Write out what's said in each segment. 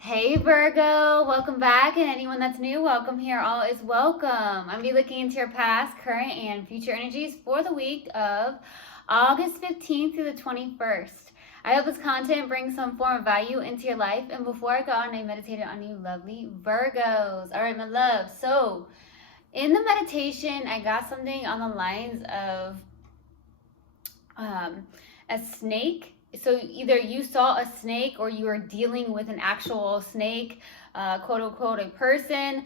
Hey Virgo, welcome back, and anyone that's new, welcome here. All is welcome. I'm be looking into your past, current, and future energies for the week of August 15th through the 21st. I hope this content brings some form of value into your life. And before I go on, I meditated on you lovely Virgos. All right, my love. So in the meditation, I got something on the lines of a snake. So either you saw a snake or you were dealing with an actual snake, quote unquote, a person,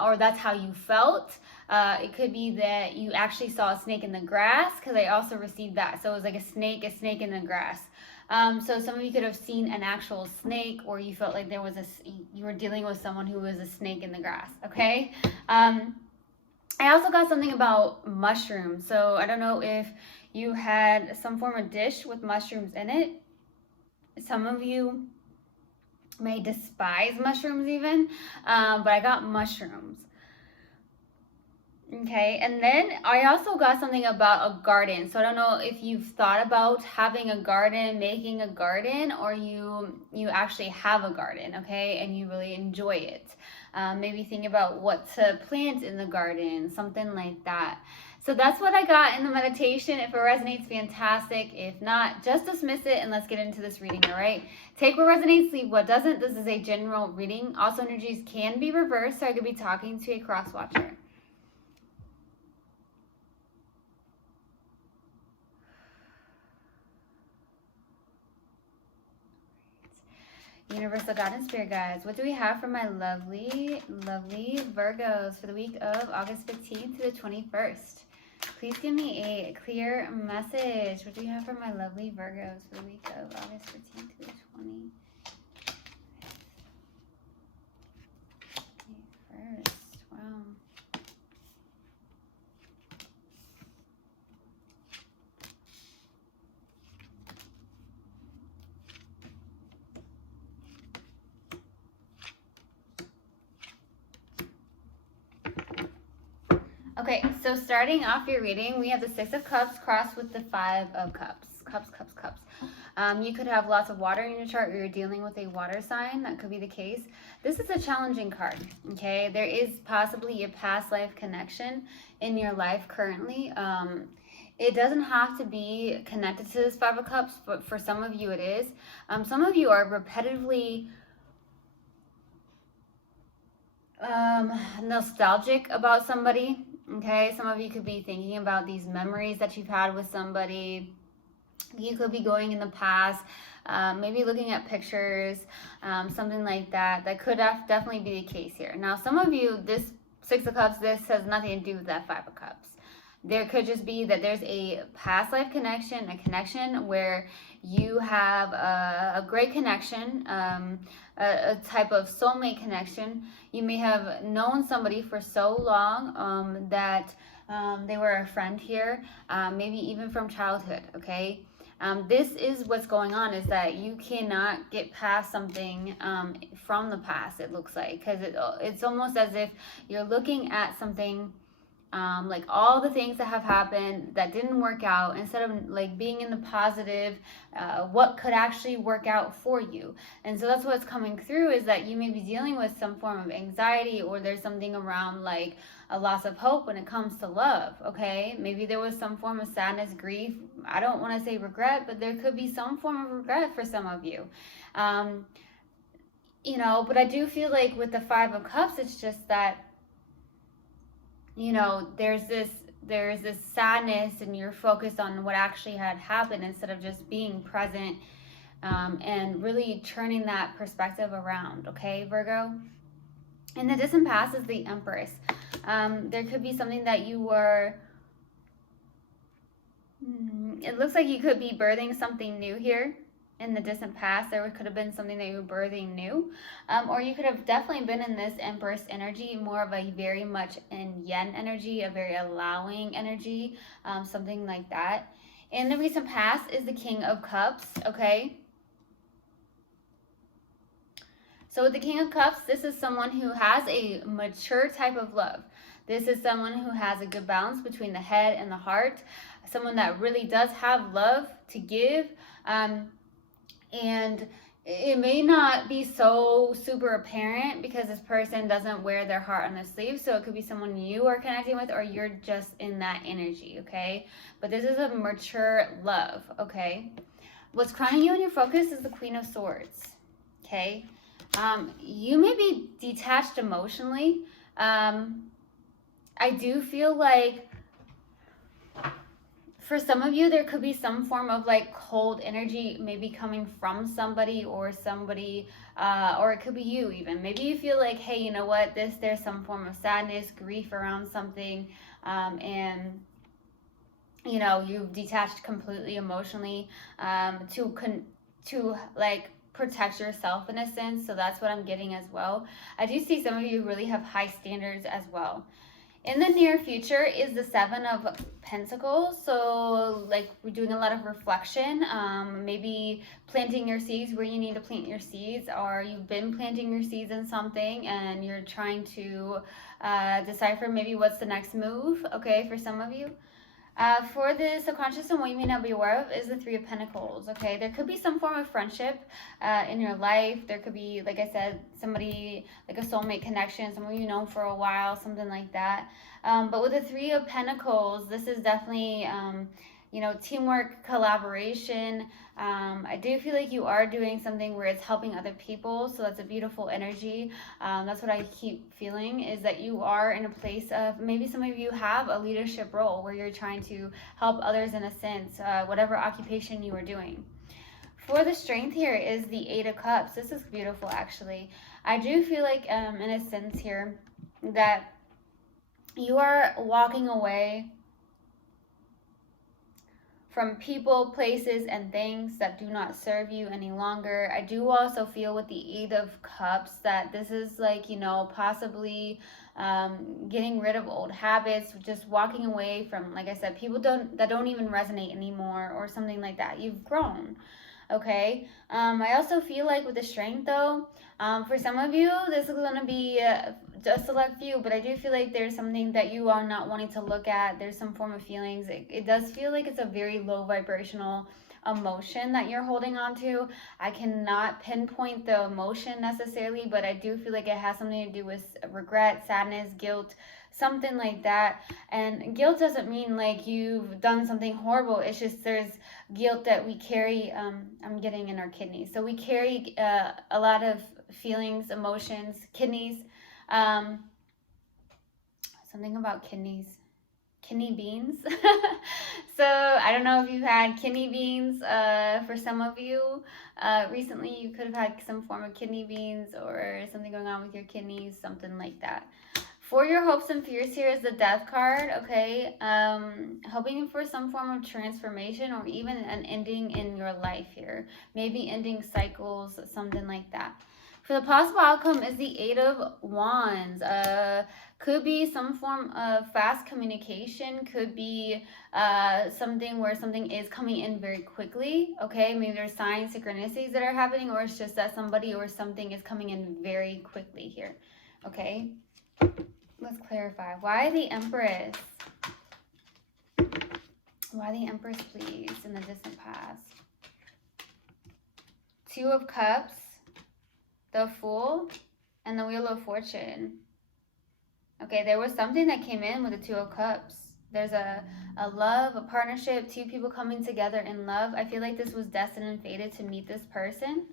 or that's how you felt. It could be that you actually saw a snake in the grass, because I also received that. So it was like a snake in the grass. So some of you could have seen an actual snake, or you felt like you were dealing with someone who was a snake in the grass. Okay. I also got something about mushrooms. So I don't know if you had some form of dish with mushrooms in it. Some of you may despise mushrooms even, but I got mushrooms. Okay, and then I also got something about a garden. So I don't know if you've thought about having a garden, making a garden, or you actually have a garden, okay, and you really enjoy it. Maybe think about what to plant in the garden, something like that. So that's what I got in the meditation. If it resonates, fantastic. If not, just dismiss it and let's get into this reading, all right? Take what resonates, leave what doesn't. This is a general reading. Also, energies can be reversed, so I could be talking to a cross watcher. Universal God and Spirit Guides, what do we have for my lovely, lovely Virgos for the week of August 15th to the 21st? Please give me a clear message. What do we have for my lovely Virgos for the week of August 15th to the 21st? Wow. Okay, so starting off your reading, we have the Six of Cups crossed with the Five of Cups. Cups. You could have lots of water in your chart, or you're dealing with a water sign. That could be the case. This is a challenging card, okay? There is possibly a past life connection in your life currently. It doesn't have to be connected to this Five of Cups, but for some of you it is. Some of you are repetitively nostalgic about somebody. Okay, some of you could be thinking about these memories that you've had with somebody. You could be going in the past, maybe looking at pictures, something like that. That could definitely be the case here. Now, some of you, this Six of Cups, this has nothing to do with that Five of Cups. There could just be that there's a past life connection, a connection where you have a great connection, a type of soulmate connection. You may have known somebody for so long that they were a friend here, maybe even from childhood, okay? This is what's going on, is that you cannot get past something from the past, it looks like, because it's almost as if you're looking at something like all the things that have happened that didn't work out, instead of like being in the positive, what could actually work out for you. And so that's what's coming through, is that you may be dealing with some form of anxiety, or there's something around like a loss of hope when it comes to love. Okay, maybe there was some form of sadness, grief. I don't want to say regret, but there could be some form of regret for some of you. But I do feel like with the Five of Cups, it's just that there's this sadness, and you're focused on what actually had happened instead of just being present, and really turning that perspective around. Okay, Virgo. In the distant past is the Empress. There could be something that you were, it looks like you could be birthing something new here. In the distant past, there could have been something that you were birthing new, or you could have definitely been in this Empress energy, more of a very much in yen energy, a very allowing energy, something like that. In the recent past is the King of Cups. Okay, so with the King of Cups, this is someone who has a mature type of love. This is someone who has a good balance between the head and the heart, someone that really does have love to give, and it may not be so super apparent because this person doesn't wear their heart on their sleeve. So it could be someone you are connecting with, or you're just in that energy, okay? But this is a mature love, okay? What's crowning you in your focus is the Queen of Swords, okay? You may be detached emotionally. I do feel like for some of you, there could be some form of like cold energy maybe coming from somebody, or somebody, or it could be you even. Maybe you feel like, hey, you know what, there's some form of sadness, grief around something, and you know, you've detached completely emotionally, to like protect yourself in a sense. So that's what I'm getting as well. I do see some of you really have high standards as well. In the near future is the Seven of Pentacles. So like we're doing a lot of reflection, maybe planting your seeds where you need to plant your seeds, or you've been planting your seeds in something and you're trying to decipher maybe what's the next move, okay, for some of you. For the subconscious and what you may not be aware of is the Three of Pentacles, okay? There could be some form of friendship in your life. There could be, like I said, somebody, like a soulmate connection, someone you know for a while, something like that. But with the Three of Pentacles, this is definitely, you know, teamwork, collaboration. I do feel like you are doing something where it's helping other people, so that's a beautiful energy. That's what I keep feeling, is that you are in a place of, maybe some of you have a leadership role where you're trying to help others in a sense, whatever occupation you are doing. For the strength here is the Eight of Cups. This is beautiful, actually. I do feel like, in a sense here, that you are walking away from people, places, and things that do not serve you any longer. I do also feel with the Eight of Cups that this is like, you know, possibly getting rid of old habits, just walking away from, like I said, people that don't even resonate anymore, or something like that. You've grown. Okay. I also feel like with the strength though, for some of you, this is going to be just a select few, but I do feel like there's something that you are not wanting to look at. There's some form of feelings. It does feel like it's a very low vibrational emotion that you're holding on to. I cannot pinpoint the emotion necessarily, but I do feel like it has something to do with regret, sadness, guilt, something like that. And guilt doesn't mean like you've done something horrible. It's just there's guilt that we carry, I'm getting in our kidneys. So we carry a lot of feelings, emotions, kidneys, something about kidney beans. So I don't know if you've had kidney beans. For some of you, recently you could have had some form of kidney beans, or something going on with your kidneys, something like that. For your hopes and fears here is the Death card, okay? Hoping for some form of transformation, or even an ending in your life here. Maybe ending cycles, something like that. For the possible outcome is the Eight of Wands. Could be some form of fast communication. Could be something where something is coming in very quickly, okay? Maybe there's signs, synchronicities that are happening, or it's just that somebody or something is coming in very quickly here, okay? Let's clarify. Why the Empress? Why the Empress, please, in the distant past? Two of Cups, the Fool, and the Wheel of Fortune. Okay, there was something that came in with the Two of Cups. There's a love, a partnership, two people coming together in love. I feel like this was destined and fated to meet this person.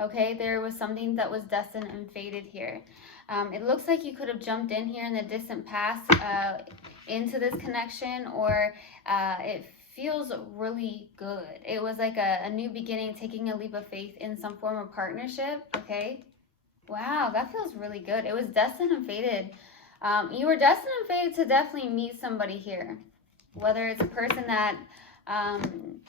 Okay, there was something that was destined and fated here. It looks like you could have jumped in here in the distant past into this connection, or it feels really good. It was like a new beginning, taking a leap of faith in some form of partnership, okay? Wow, that feels really good. It was destined and fated. You were destined and fated to definitely meet somebody here. Whether it's a person that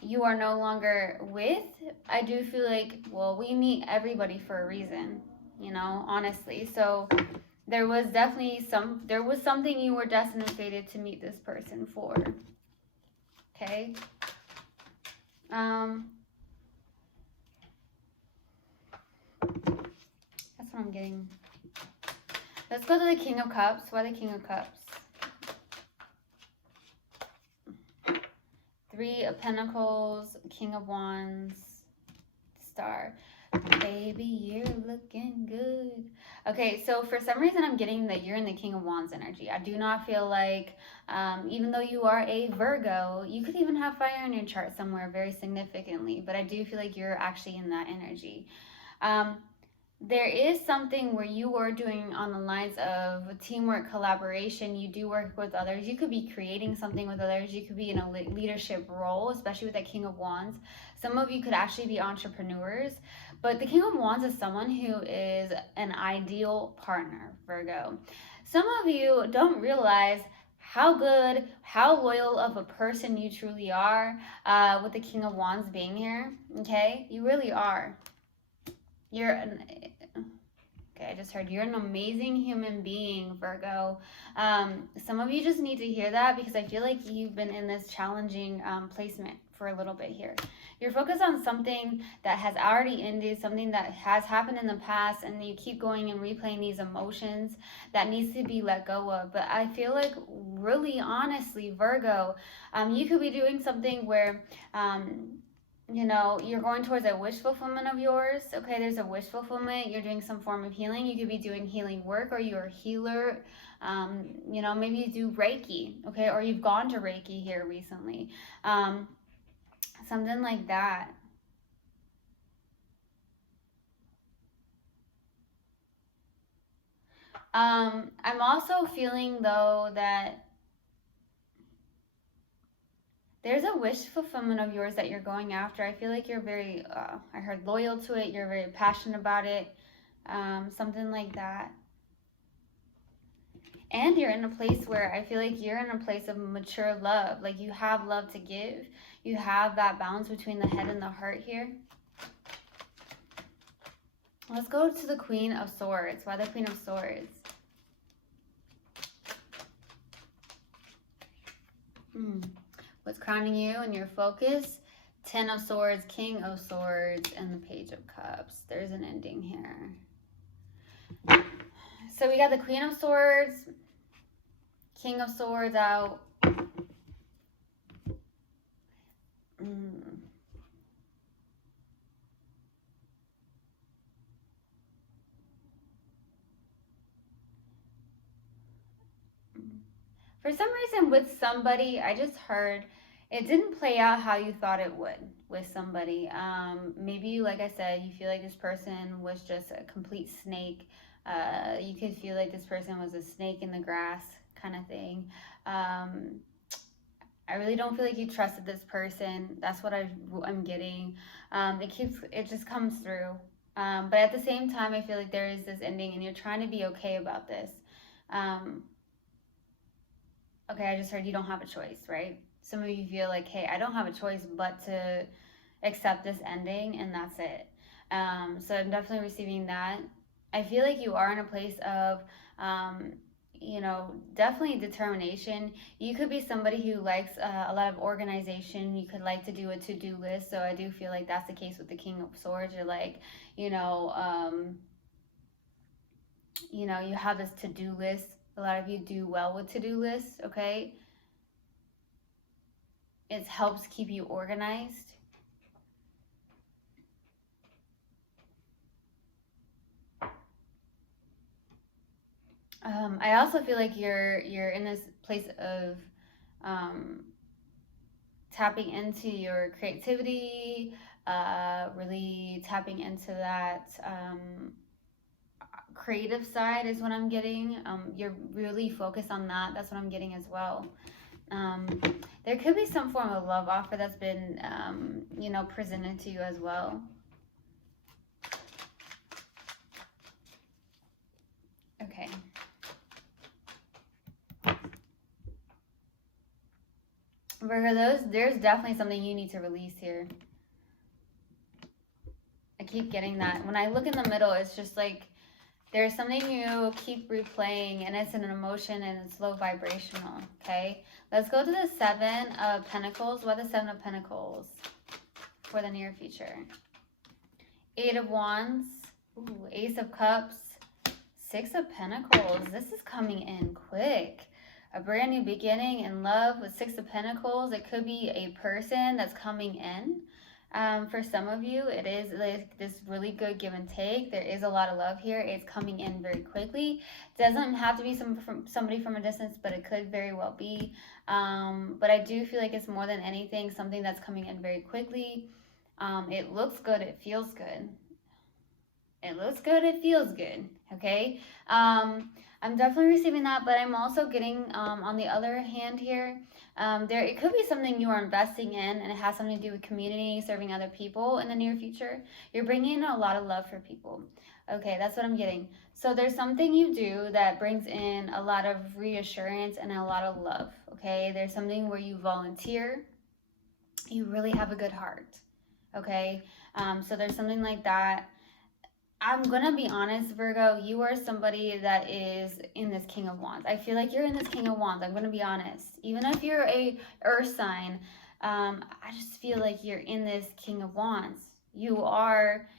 you are no longer with, I do feel like, well, we meet everybody for a reason, you know, honestly. So there was definitely something you were destined and fated to meet this person for. Okay. That's what I'm getting. Let's go to the King of Cups. Why the King of Cups? Three of Pentacles, King of Wands, Star. Baby, you're looking good. Okay, so for some reason I'm getting that you're in the King of Wands energy. I do not feel like, even though you are a Virgo, you could even have fire in your chart somewhere very significantly, but I do feel like you're actually in that energy. Um, there is something where you are doing on the lines of teamwork, collaboration. You do work with others. You could be creating something with others. You could be in a leadership role, especially with that King of Wands. Some of you could actually be entrepreneurs, but the King of Wands is someone who is an ideal partner, Virgo. Some of you don't realize how good, how loyal of a person you truly are, with the King of Wands being here. Okay, you really are. You're an Okay, I just heard you're an amazing human being, Virgo. Some of you just need to hear that because I feel like you've been in this challenging placement for a little bit here. You're focused on something that has already ended, something that has happened in the past, and you keep going and replaying these emotions that needs to be let go of. But I feel like, really honestly, Virgo, you could be doing something where you're going towards a wish fulfillment of yours. Okay, there's a wish fulfillment. You're doing some form of healing. You could be doing healing work, or you're a healer. Maybe you do Reiki, okay, or you've gone to Reiki here recently. Something like that. I'm also feeling, though, that there's a wish fulfillment of yours that you're going after. I feel like you're very, I heard loyal to it. You're very passionate about it. Something like that. And you're in a place where I feel like you're in a place of mature love. Like, you have love to give. You have that balance between the head and the heart here. Let's go to the Queen of Swords. Why the Queen of Swords? What's crowning you and your focus? Ten of Swords, King of Swords, and the Page of Cups. There's an ending here. So we got the Queen of Swords, King of Swords out. For some reason, with somebody, I just heard it didn't play out how you thought it would with somebody. Maybe, like I said, you feel like this person was just a complete snake. You could feel like this person was a snake in the grass kind of thing. I really don't feel like you trusted this person. That's what I'm getting. It just comes through. But at the same time, I feel like there is this ending, and you're trying to be okay about this. Okay, I just heard you don't have a choice, right? Some of you feel like, hey, I don't have a choice but to accept this ending, and that's it. So I'm definitely receiving that. I feel like you are in a place of, definitely determination. You could be somebody who likes a lot of organization. You could like to do a to-do list. So I do feel like that's the case with the King of Swords. You're like, you have this to-do list. A lot of you do well with to-do lists, okay? It helps keep you organized. I also feel like you're in this place of tapping into your creativity, really tapping into that creative side is what I'm getting. You're really focused on that. That's what I'm getting as well. There could be some form of love offer that's been, presented to you as well. Okay. Virgo, there's definitely something you need to release here. I keep getting that. When I look in the middle, it's just like there's something you keep replaying, and it's an emotion, and it's low vibrational, okay? Let's go to the Seven of Pentacles. What are the Seven of Pentacles for the near future? Eight of Wands. Ooh, Ace of Cups. Six of Pentacles. This is coming in quick. A brand new beginning in love with Six of Pentacles. It could be a person that's coming in. For some of you, it is like this really good give and take. There is a lot of love here. It's coming in very quickly. It doesn't have to be somebody from a distance, but it could very well be. But I do feel like it's more than anything something that's coming in very quickly. It looks good. It feels good. It looks good. It feels good. Okay. I'm definitely receiving that, but I'm also getting, on the other hand here, there it could be something you are investing in, and it has something to do with community, serving other people in the near future. You're bringing in a lot of love for people. Okay, that's what I'm getting. So there's something you do that brings in a lot of reassurance and a lot of love. Okay, there's something where you volunteer. You really have a good heart. Okay, so there's something like that. I'm gonna be honest, Virgo, you are somebody that is in this King of Wands. I feel like you're in this King of Wands. I'm gonna be honest. Even if you're a Earth sign, I just feel like you're in this King of Wands. You are,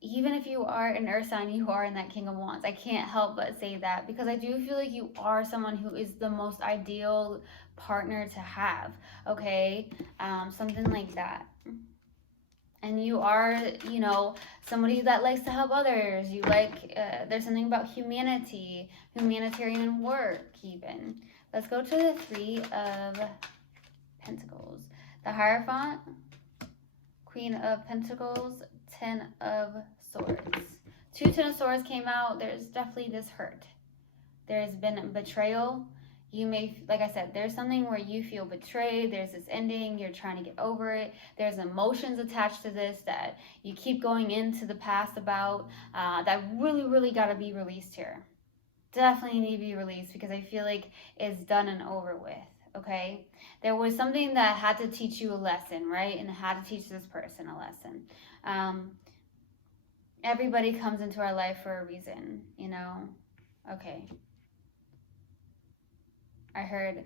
even if you are an Earth sign, you are in that King of Wands. I can't help but say that because I do feel like you are someone who is the most ideal partner to have. Okay, something like that. And you are, somebody that likes to help others. You like, there's something about humanity, humanitarian work even. Let's go to the Three of Pentacles. The Hierophant, Queen of Pentacles, Ten of Swords. Two Ten of Swords came out. There's definitely this hurt. There's been betrayal. You may, like I said, there's something where you feel betrayed. There's this ending. You're trying to get over it. There's emotions attached to this that you keep going into the past about, that really, really got to be released here. Definitely need to be released because I feel like it's done and over with. Okay, there was something that had to teach you a lesson, right? And had to teach this person a lesson. Everybody comes into our life for a reason, Okay. I heard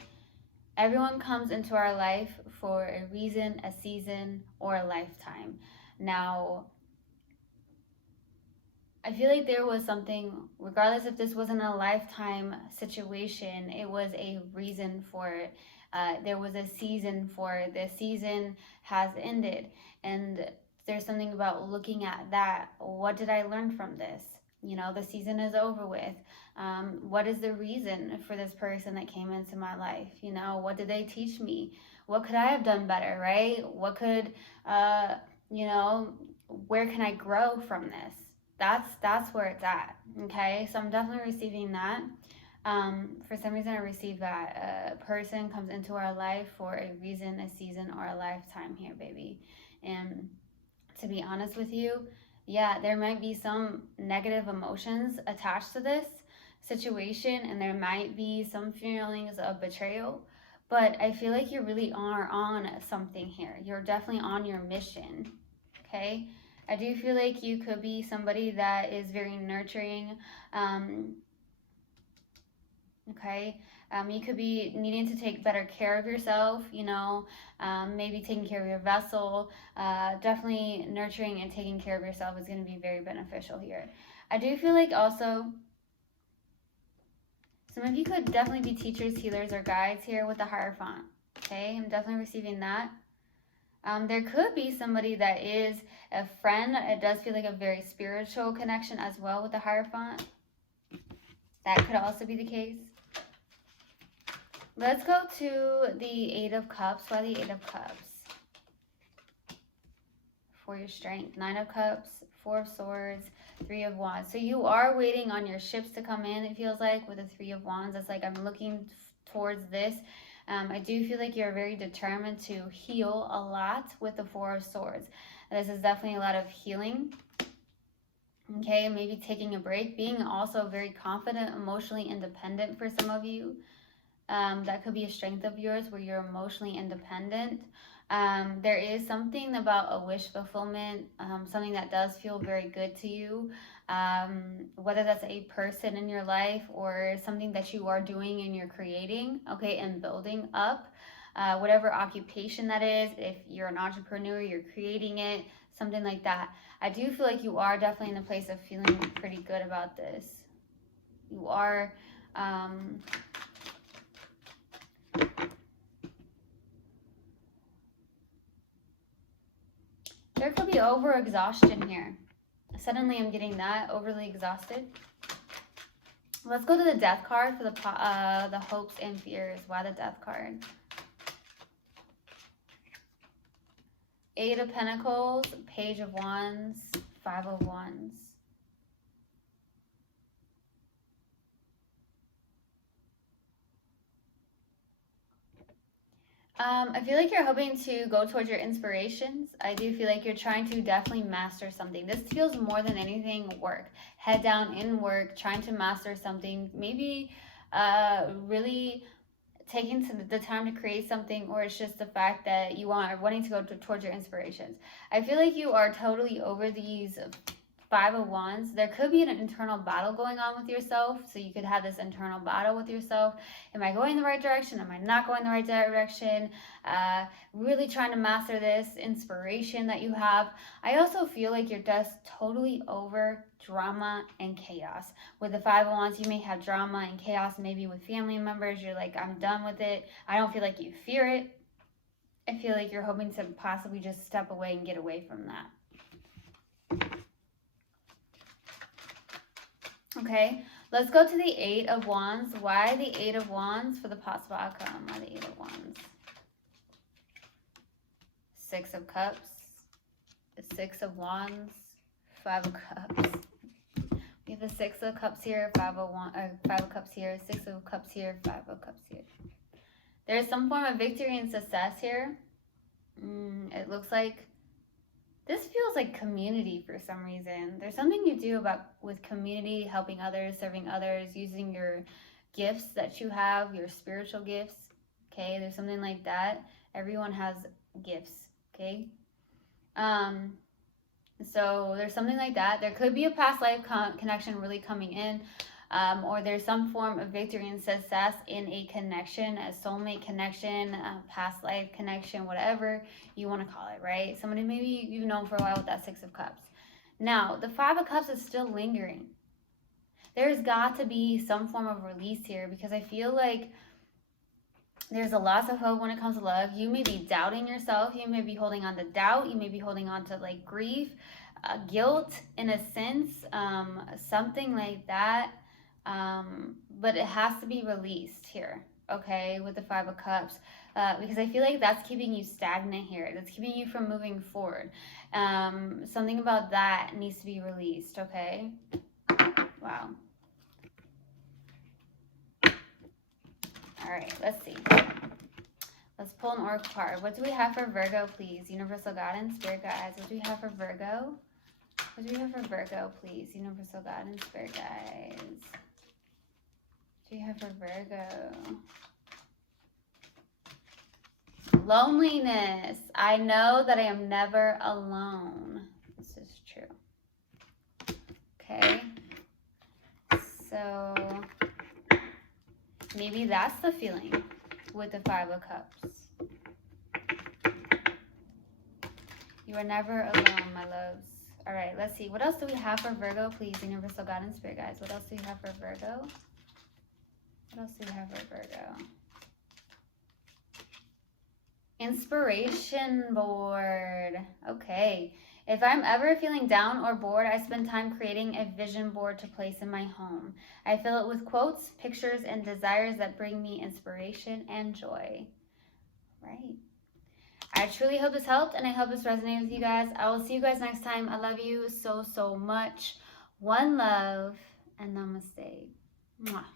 everyone comes into our life for a reason, a season, or a lifetime. Now, I feel like there was something, regardless if this wasn't a lifetime situation, it was a reason for it. There was a season for it. The season has ended. And there's something about looking at that. What did I learn from this? The season is over with. What is the reason for this person that came into my life? What did they teach me? What could I have done better, right? What could, where can I grow from this? That's where it's at. Okay, so I'm definitely receiving that. For some reason I received that a person comes into our life for a reason, a season, or a lifetime here, baby. And to be honest with you, yeah, there might be some negative emotions attached to this situation, and there might be some feelings of betrayal, but I feel like you really are on something here. You're definitely on your mission. Okay, I do feel like you could be somebody that is very nurturing. Okay, you could be needing to take better care of yourself, maybe taking care of your vessel. Definitely nurturing and taking care of yourself is going to be very beneficial here. I do feel like also some of you could definitely be teachers, healers, or guides here with the Hierophant. Okay, I'm definitely receiving that. There could be somebody that is a friend. It does feel like a very spiritual connection as well with the Hierophant. That could also be the case. Let's go to the Eight of Cups. Why the Eight of Cups? For your strength. Nine of Cups, Four of Swords, Three of Wands. So you are waiting on your ships to come in, it feels like, with the Three of Wands. It's like I'm looking towards this. I do feel like you're very determined to heal a lot with the Four of Swords. This is definitely a lot of healing. Okay, maybe taking a break. Being also very confident, emotionally independent for some of you. That could be a strength of yours where you're emotionally independent. There is something about a wish fulfillment, something that does feel very good to you, whether that's a person in your life or something that you are doing and you're creating, okay, and building up, whatever occupation that is. If you're an entrepreneur, you're creating it, something like that. I do feel like you are definitely in a place of feeling pretty good about this. You are, There could be over-exhaustion here. Suddenly I'm getting that, overly exhausted. Let's go to the Death card for the hopes and fears. Why the Death card? Eight of Pentacles, Page of Wands, Five of Wands. I feel like you're hoping to go towards your inspirations. I do feel like you're trying to definitely master something. This feels more than anything work. Head down in work, trying to master something. Maybe really taking the time to create something, or it's just the fact that you are wanting to go towards your inspirations. I feel like you are totally over these Five of Wands. There could be an internal battle going on with yourself. So you could have this internal battle with yourself. Am I going the right direction? Am I not going the right direction? Really trying to master this inspiration that you have. I also feel like you're just totally over drama and chaos. With the Five of Wands, you may have drama and chaos maybe with family members. You're like, I'm done with it. I don't feel like you fear it. I feel like you're hoping to possibly just step away and get away from that. Okay, let's go to the Eight of Wands. Why the Eight of Wands for the possible outcome? Why the Eight of Wands? Six of Cups, the Six of Wands, Five of Cups. We have the Six of Cups here, Five of Cups here, Six of Cups here, Five of Cups here. There is some form of victory and success here. It looks like this feels like community for some reason. There's something you do with community, helping others, serving others, using your gifts that you have, your spiritual gifts. Okay, there's something like that. Everyone has gifts. Okay, so there's something like that. There could be a past life connection really coming in. Or there's some form of victory and success in a connection, a soulmate connection, past life connection, whatever you want to call it, right? Somebody maybe you've known for a while with that Six of Cups. Now, the Five of Cups is still lingering. There's got to be some form of release here, because I feel like there's a loss of hope when it comes to love. You may be doubting yourself. You may be holding on to doubt. You may be holding on to like grief, guilt in a sense, something like that. But it has to be released here, okay, with the Five of Cups, because I feel like that's keeping you stagnant here. That's keeping you from moving forward. Something about that needs to be released, okay? Wow. All right, let's see. Let's pull an oracle card. What do we have for Virgo, please? Universal guidance, spirit guides. What do we have for Virgo? What do we have for Virgo, please? Universal guidance, spirit guides. What do you have for Virgo? Loneliness. I know that I am never alone. This is true. Okay. So maybe that's the feeling with the Five of Cups. You are never alone, my loves. All right, let's see. What else do we have for Virgo, please? Universal guidance, spirit guides. What else do we have for Virgo? What else do we have for Virgo? Inspiration board. Okay. If I'm ever feeling down or bored, I spend time creating a vision board to place in my home. I fill it with quotes, pictures, and desires that bring me inspiration and joy. Right. I truly hope this helped, and I hope this resonated with you guys. I will see you guys next time. I love you so, so much. One love, and namaste. Mwah.